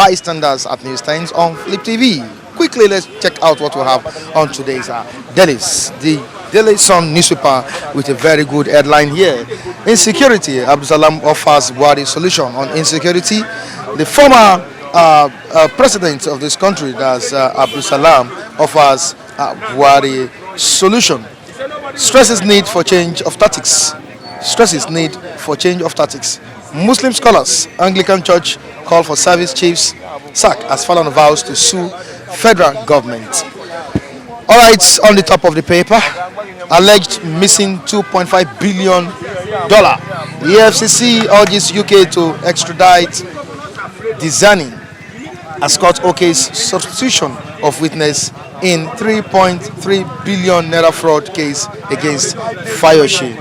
bystanders at Newstimes on Flip TV. Quickly, let's check out what we have on today's dailies. The Daily Sun newspaper with a very good headline here. Insecurity, Abdulsalam offers Buhari solution on insecurity. The former president of this country, that's Abdulsalam, offers Buhari solution. Stresses need for change of tactics. Muslim scholars, Anglican Church call for service chiefs sack as fallen vows to sue federal government. All right, on the top of the paper, alleged missing $2.5 billion. The EFCC urges UK to extradite Dizani as court okays substitution of witness in 3.3 billion naira fraud case against Fayoshe.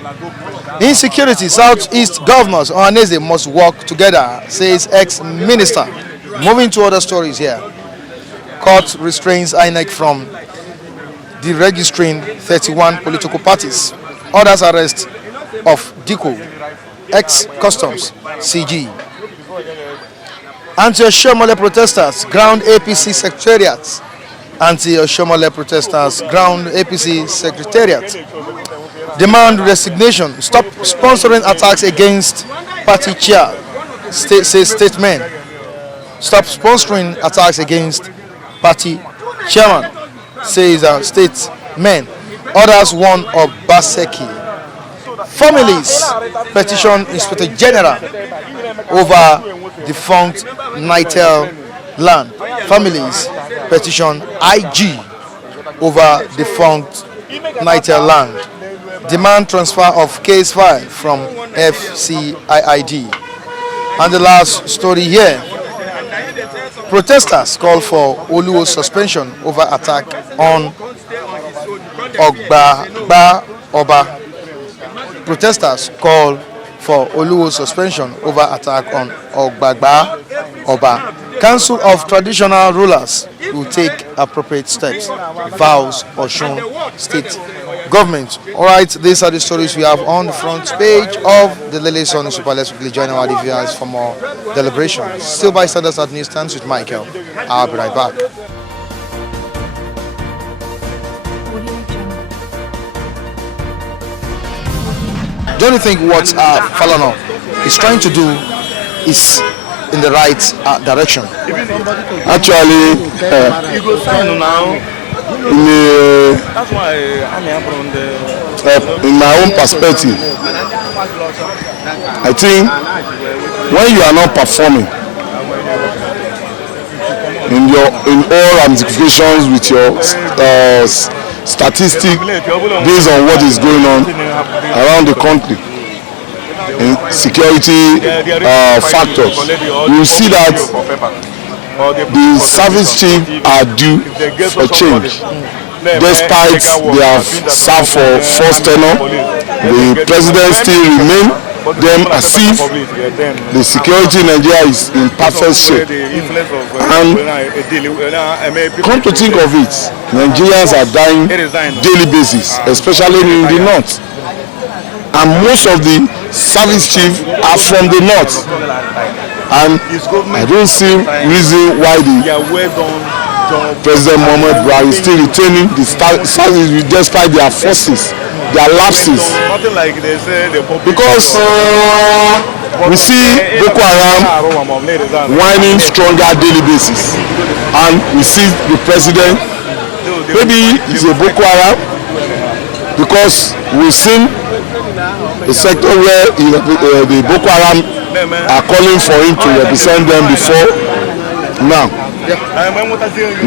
Insecurity, Southeast governors Ohaneze must work together, says ex-minister. Moving to other stories here. Court restrains INEC from deregistering 31 political parties. Others arrest of Diko, ex-customs CG. Anti-Oshomole protesters ground APC secretariat. Demand resignation. Stop sponsoring attacks against party chair. Says statement. Stop sponsoring attacks against party chairman. Says statesmen. Others warn of Baseki. Families petition Inspector General over defunct Nitel land. Families petition IG over defunct Nitel land. Demand transfer of case file from FCIID. And the last story here. Protesters call for Oluwo suspension over attack on Ogbagba Oba. Protesters call for Oluwo suspension over attack on Ogbagba Oba. Council of Traditional Rulers will take appropriate steps, vows Osun State government. All right, these are the stories we have on the front page of the Daily Sun newspaper. Let's quickly join our viewers for more deliberations. Still bystanders at Newsstands with Michael. I'll be right back. Don't you think what Falana is trying to do is in the right direction? Actually, in my own perspective, I think when you are not performing in all ramifications with your statistics based on what is going on around the country in security factors, you see that the service chief are due for change. Despite they have served for first tenure, the president still remain them as if the security in Nigeria is in perfect shape. And come to think of it, Nigerians are dying daily basis, especially in the north. And most of the service chiefs are from the north. And I don't see reason why the President Muhammad Buhari is still retaining the service despite their forces, their lapses. Because we see Boko Haram whining stronger daily basis. And we see the president, maybe he's a Boko Haram, because we've seen a sector where the Boko Haram are calling for him to represent them before. Now he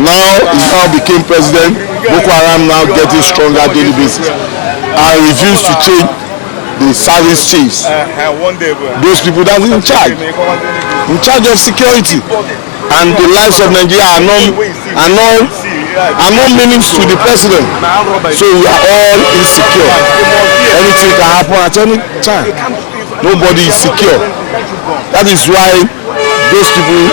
now became president. Boko Haram now getting stronger daily basis and refuse to change the service chiefs. Those people that are in charge of security, and the lives of Nigeria are not meanings to the president. So we are all insecure. Anything can happen at any time. Nobody is secure. That is why those people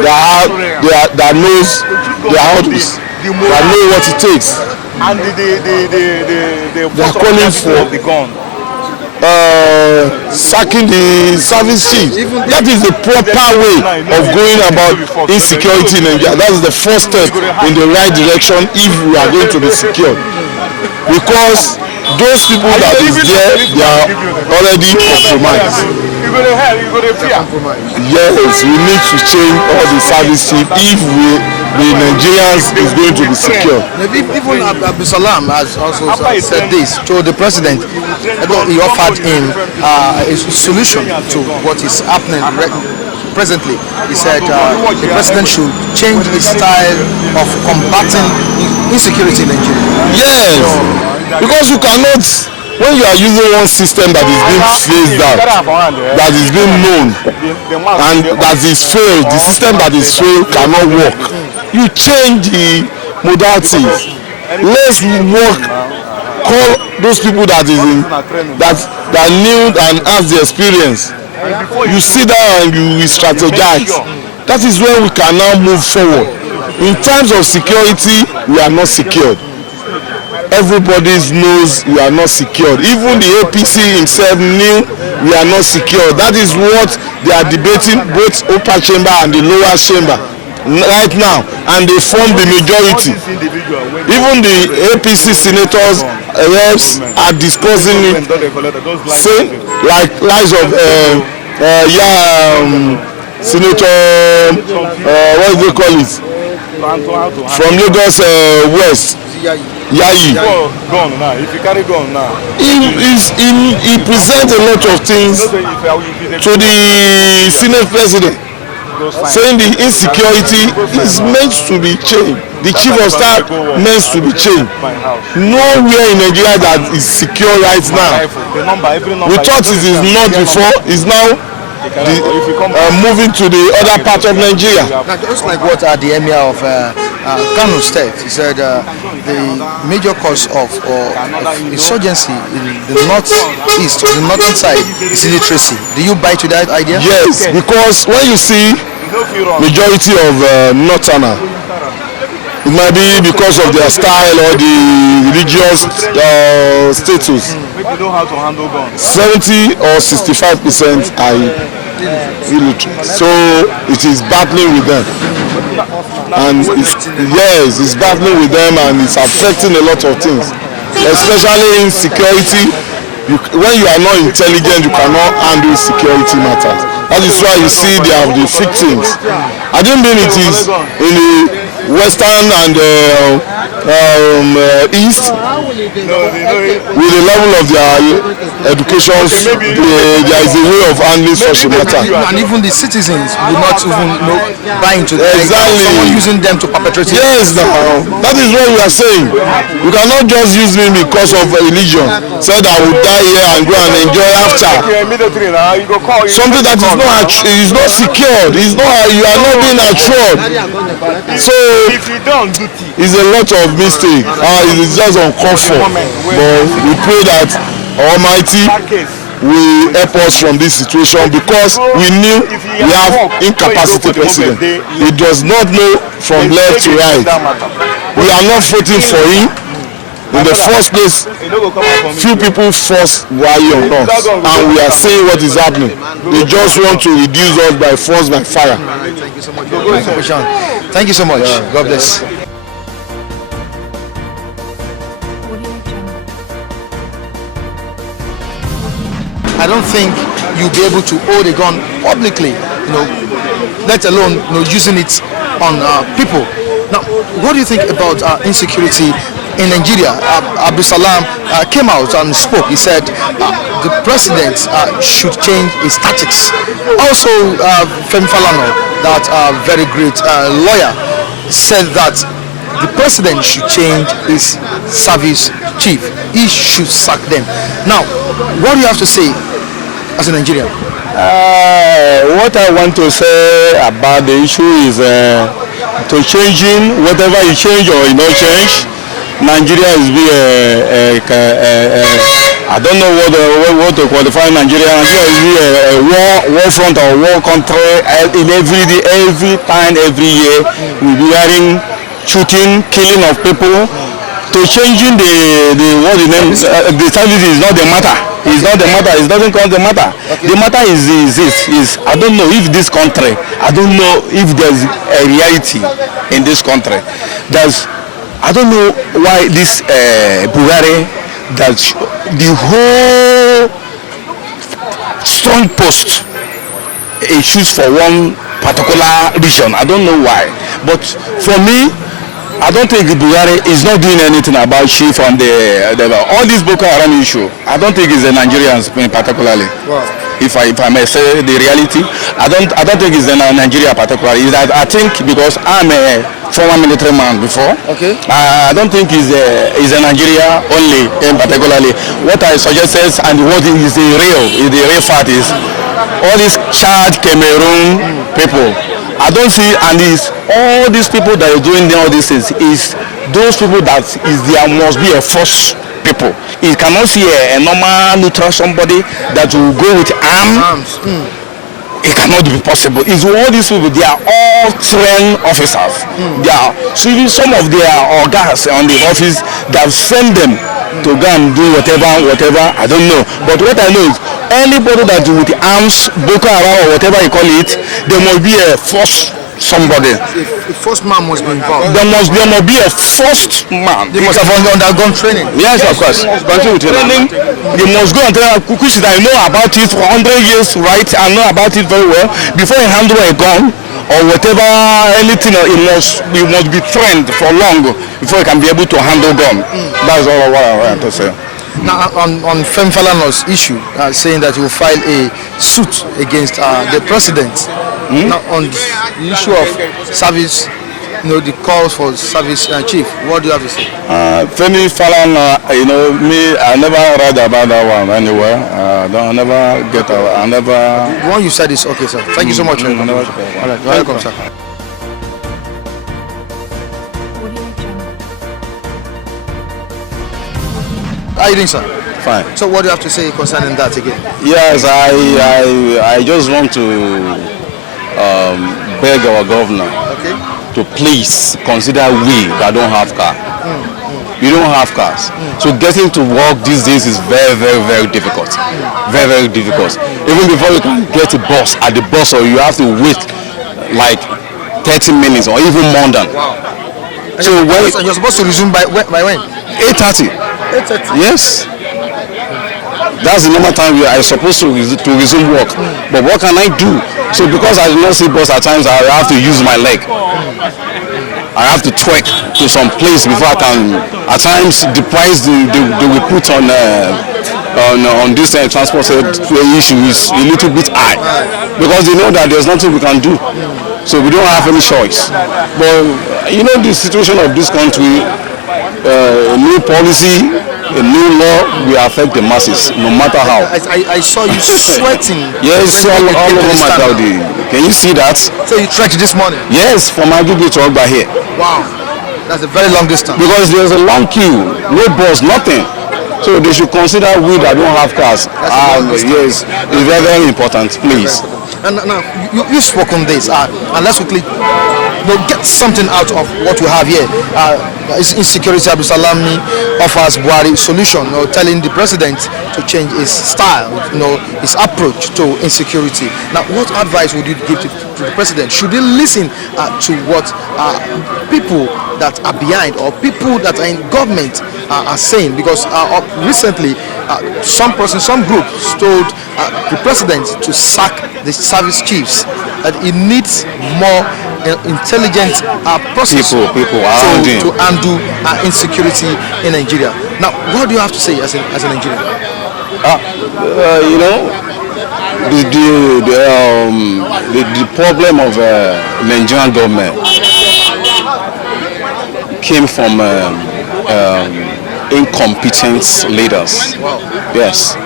that knows their orders, that know what it takes, and they are calling for sacking the service chief. That is the proper way of going about insecurity in Nigeria. That is the first step in the right direction if we are going to be secure. Because those people that is there, they are already compromised. Yes, we need to change all the service chief if the Nigerians is going to be secure. Even Abdulsalam has also said this to the president. He offered him a solution to what is happening presently. He said the president should change his style of combating insecurity in Nigeria. Yes, because you cannot, when you are using one system that is being phased out, that is being known, and that is failed, the system that is failed cannot work. You change the modalities. Let's work. Call those people that is in that knew and has the experience. You sit down and you strategize. That is when we can now move forward. In terms of security, we are not secured. Everybody knows we are not secured. Even the APC himself knew we are not secured. That is what they are debating, both upper chamber and the lower chamber right now, and they form the majority. Even the APC senators, reps are discussing it, say, like lies of Senator, what do they call it, from Lagos West, Yayi. He presents a lot of things to the Senate President, saying the insecurity is meant to be changed. The chief of staff meant to be changed. Nowhere in Nigeria that is secure right now. We thought it is not before. It's now moving to the other part of Nigeria. Just like what the emir of Kano State, he said the major cause of insurgency in the northeast, the northern side, is illiteracy. Do you buy to that idea? Yes, because when you see majority of northerner, it might be because of their style or the religious status. 70 or 65% are illiterate, so it is battling with them, and it's battling with them, and it's affecting a lot of things, especially in security. When you are not intelligent, you cannot handle security matters. That is why you see they have the victims. I don't mean it is in the western and east, with the level of their education, there is a way of handling such a matter. And even the citizens will not even buy into that. Exactly. Someone using them to perpetrate it. Yes, now that is what we are saying. You cannot just use me because of religion. Said I will die here and go and enjoy after. Something that is not secured. Is not, you are not being assured. So it's a lot of mistake. It's just uncomfort. But we pray that Almighty will help us from this situation, because we knew we have incapacity president. He does not know from left to right. We are not voting for him. In the first place, few people force Buhari on us, and we are seeing what is happening. They just want to reduce us by force, by fire. Thank you so much. Thank you so much. God bless. I don't think you'll be able to hold a gun publicly, let alone using it on people. Now, what do you think about insecurity in Nigeria? Abdulsalam came out and spoke. He said the president should change his tactics. Also, Femi Falana, that very great lawyer, said that the president should change his service chief. He should sack them. Now, what do you have to say as a Nigerian? What I want to say about the issue is to changing whatever you change or you don't change. Nigeria is I don't know what to qualify Nigeria. Nigeria is a war front or war country. In every time, every year, we be hearing shooting, killing of people. To changing the service is not the matter. It's not the matter. It doesn't come the matter. Okay. The matter is I don't know if this country. I don't know if there's a reality in this country. I don't know why this Buhari that the whole strong post he choose for one particular region. I don't know why, but for me, I don't think Buhari is not doing anything about chief on the all this Boko Haram issue. I don't think it's the Nigerians particularly. Wow. If I may say the reality, I don't think it's the Nigeria particularly. Is that I think because I'm a former military man before. Okay. I don't think it's a Nigeria only in particularly. What I suggested and what is the real fact is all these Chad, Cameroon people. I don't see, and all these people that are doing all these things is those people that there must be a force people. You cannot see a normal neutral somebody that will go with arms. It cannot be possible. It's all these people, they are all trained officers. They are, so even some of their organs on the office that send them to go and do whatever, I don't know. But what I know is anybody that with arms, Boko Haram or whatever you call it, there must be a force somebody. A first man must be involved. There must be a first man. They must have undergone training. Yes, of course. Training. You must go and train. Which I know about it for 100 years, right? I know about it very well. Before you handle a gun or whatever, anything, you must be trained for long before you can be able to handle gun. That's all what I want to say. Now, on Femfalano's issue, saying that he will file a suit against the president. Now, on the issue of service, the calls for service chief, what do you have to say? Femi Falana, me, I never read about that one anywhere. I never get. I never. The one you said is okay, sir. Thank you so much. All right, welcome, sir. How are you doing, sir? Fine. So what do you have to say concerning that again? Yes, I just want to beg our governor to please consider we that don't have car. We don't have cars. So getting to work these days is very, very, very difficult. Very, very difficult. Even before you can get a bus at the bus, or you have to wait like 30 minutes or even more than. Wow. So you're supposed to resume by when? 8:30. 8:30. Yes. That's the normal time we are supposed to resume work. But what can I do? So because I do not see bus at times, I have to use my leg. I have to trek to some place before I can. At times, the price they will put on this transport issue is a little bit high, because they know that there's nothing we can do. So we don't have any choice. But the situation of this country, a new policy, a new law will affect the masses, no matter how. I saw you sweating. Yes, all over my body. Can you see that? So you trekked this morning? Yes, from Agudi to Ogba here. Wow, that's a very long distance. Because there's a long queue, no bus, nothing. So they should consider we that don't have cars. Yes, it's very, very important, please. And now, you spoke on this, and let's quickly get something out of what we have here. Insecurity, Abdulsalam offers Buhari solution, telling the president to change his style, his approach to insecurity. Now, what advice would you give to the president? Should he listen to what people that are behind or people that are in government are saying? Because recently, some groups told the president to sack the service chiefs, that he needs more intelligent process people to undo insecurity in Nigeria. Now, what do you have to say as a Nigerian? The problem of Nigerian government came from incompetent leaders. Yes,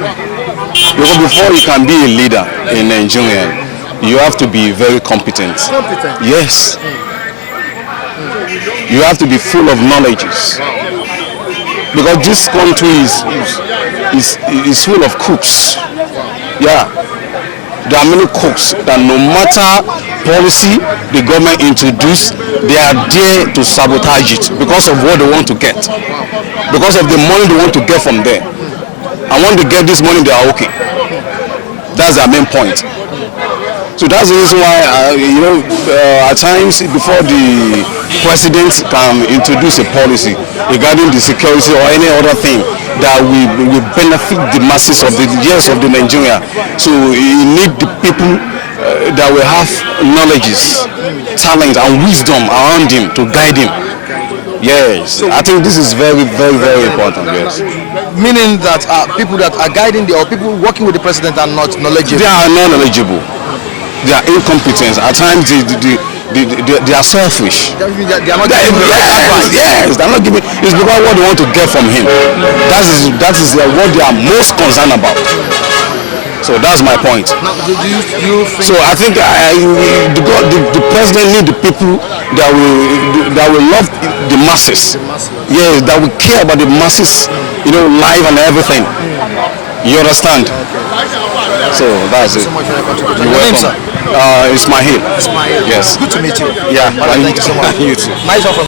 because before you can be a leader in Nigeria, you have to be very competent. Yes. You have to be full of knowledge. Because this country is full of cooks. Yeah. There are many cooks that no matter policy the government introduce, they are there to sabotage it because of what they want to get. Because of the money they want to get from there. and when they get this money, they are okay. That's their main point. So that's the reason why, at times before the president can introduce a policy regarding the security or any other thing that will benefit the masses of the Nigeria. So you need the people that will have knowledges, talent, and wisdom around him to guide him. Yes, I think this is very, very, very important. Yes. Meaning that people that are guiding or people working with the president are not knowledgeable. They are not knowledgeable. They are incompetent. At times they are selfish. They are not giving the right advice. Yes, they're not giving. It's because what they want to get from him. That is what they are most concerned about. So that's my point. Now, do you think so I think the president need the people that will love the masses. Yeah, that will care about the masses, life and everything. You understand? So that's it. so much for your contribution? You're Your name, sir? welcome. Ismail. Ismail. Yes. Good to meet you. Yeah. Thank you so much. You too. Nice one from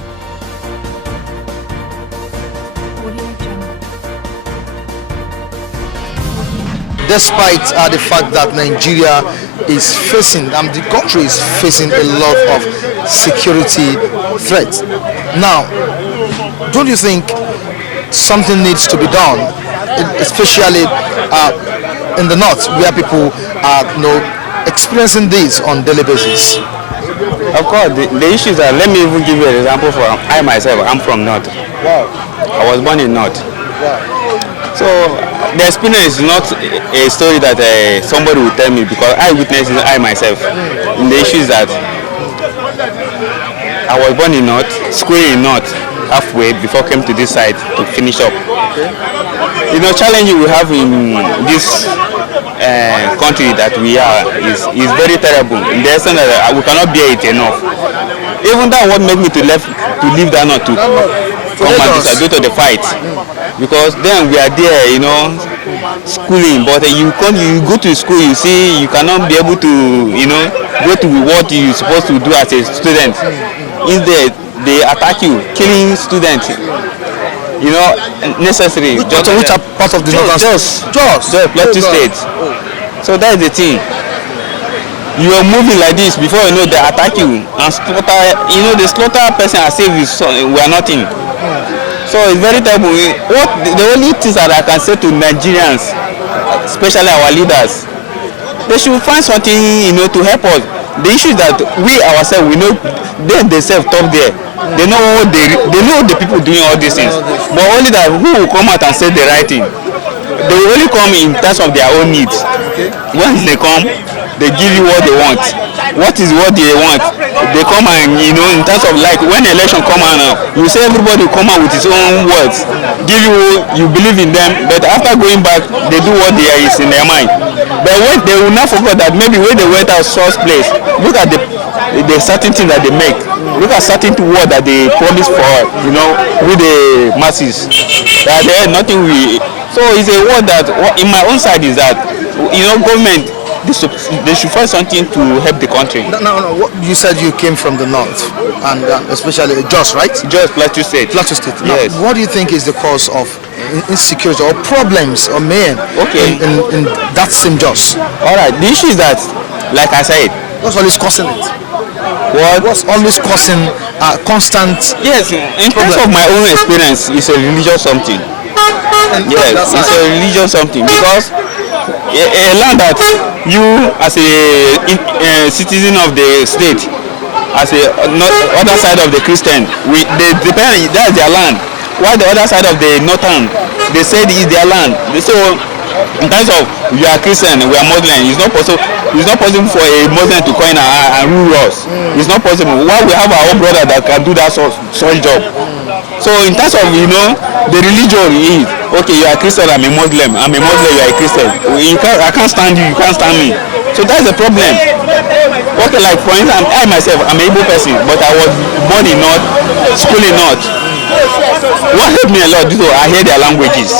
despite the fact that Nigeria is facing, the country is facing a lot of security threats. Now, don't you think something needs to be done, especially in the north, where people are experiencing this on daily basis? Of course, the issues are, let me even give you an example for I myself, I'm from North. Wow. I was born in North. Wow. So the experience is not a story that somebody will tell me, because I witnessed it I myself. And the issue is that I was born in North, schooling in North, halfway before I came to this side to finish up. Okay. Challenge we have in this country that we are is very terrible. In the sense that we cannot bear it enough. Even that what made me to leave that North to come and disagree to the fight. Because then we are there, schooling, but you go to school, you see, you cannot be able to, go to what you're supposed to do as a student. Instead, they attack you, killing students. Necessary. Which part of the north? Just Plateau State. So that's the thing. You are moving like this, before you know they attack you and slaughter. They slaughter a person as if we are nothing. So it's very terrible. The only things that I can say to Nigerians, especially our leaders, they should find something, to help us. The issue is that we ourselves, we know them themselves top there. They know they know the people doing all these things. But only that who will come out and say the right thing. They will only come in terms of their own needs. Once they come, they give you what they want. What is what they want? They come and, in terms of like when election come out, you say everybody come out with his own words, give you believe in them, but after going back, they do what there is in their mind. But when they will not forget that maybe when they went out source place, look at the certain thing that they make. Look at certain word that they promise for, with the masses. That there is nothing we. So it's a word that in my own side is that, government. They should find something to help the country. No. You said you came from the north, and especially Jos, right? Jos, Plateau State. Plateau State. Yes. Now, what do you think is the cause of insecurity or problems or in that same Jos? All right. The issue is that, like I said, what's always causing it? What's always causing constant? Yes. In terms of my own experience, it's a religious something. Yes, it's a religious something, because a land that you as a citizen of the state, as a other side of the Christian, they depend, that's their land. While the other side of the northern, they say it is their land. So in terms of you are Christian, we are Muslim, it's not possible for a Muslim to come in and rule us. It's not possible. Why we have our own brother that can do that such job. So in terms of the religion is okay, you are Christian, I'm a Muslim, you are a Christian. I can't stand you can't stand me. So that's the problem. Okay, like for instance, I myself, I'm an Igbo person, but I was born in North, school in North. What helped me a lot, I hear their languages.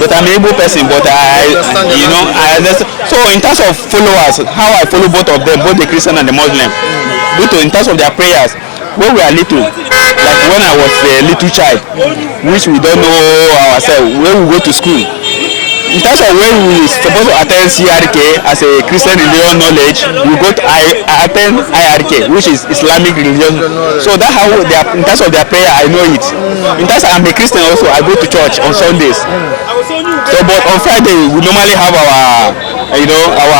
But I'm an Igbo person, but I understand. So in terms of followers, how I follow both of them, both the Christian and the Muslim, in terms of their prayers, when we are little, like when I was a little child, which we don't know ourselves, when we go to school, in terms of when we supposed to attend CRK as a Christian religion knowledge, we go to attend IRK, which is Islamic religion. So that's how they are, in terms of their prayer, I know it. In terms of I'm a Christian also, I go to church on Sundays. So, but on Friday we normally have our, our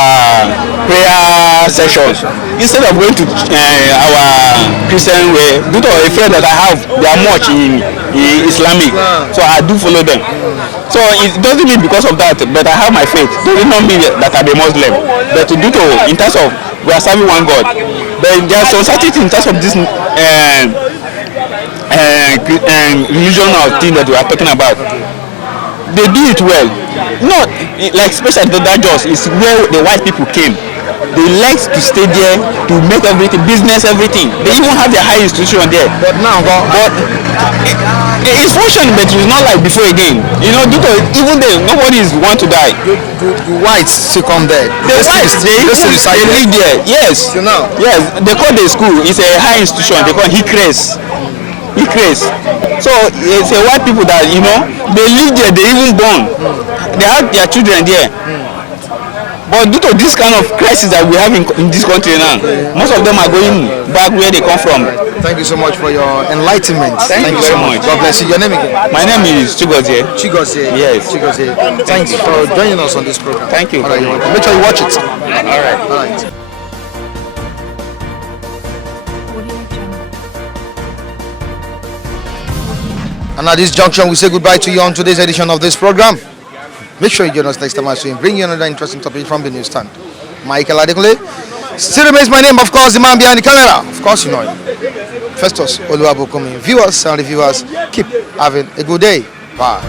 prayer sessions. Instead of going to our Christian way, due to a fear that I have, they are much in Islamic, so I do follow them. So it doesn't mean because of that, but I have my faith. It does not mean that I'm a Muslim. But due to, in terms of, we are serving one God. But there are some certain in terms of this religional thing that we are talking about. They do it well. Not like especially the Dajos is where the white people came. They like to stay there to make everything, business, everything. They even have their high institution there. But now, it's functioning, but it's not like before again. Because even then, nobody want to die. The whites still come there. The whites, they live there. Yes. So now? Yes. They call the school. It's a high institution. They call Hikres. So it's a white people that they live there. They even born. They have their children there. But due to this kind of crisis that we have in this country now, most of them are going back where they come from. Thank you so much for your enlightenment. Thank you so much. God bless you. Your name again? My name is Chigozie. Chigozie. Yes. Chigozie. Thanks for joining us on this program. Thank you. All right, make sure you watch it. All right. And at this junction, we say goodbye to you on today's edition of this program. Make sure you join us next time as we bring you another interesting topic from the newsstand. Michael Adekule still remains my name, of course, the man behind the camera. Of course, you know him. Festus Oluwabukumi. Viewers and reviewers, keep having a good day. Bye.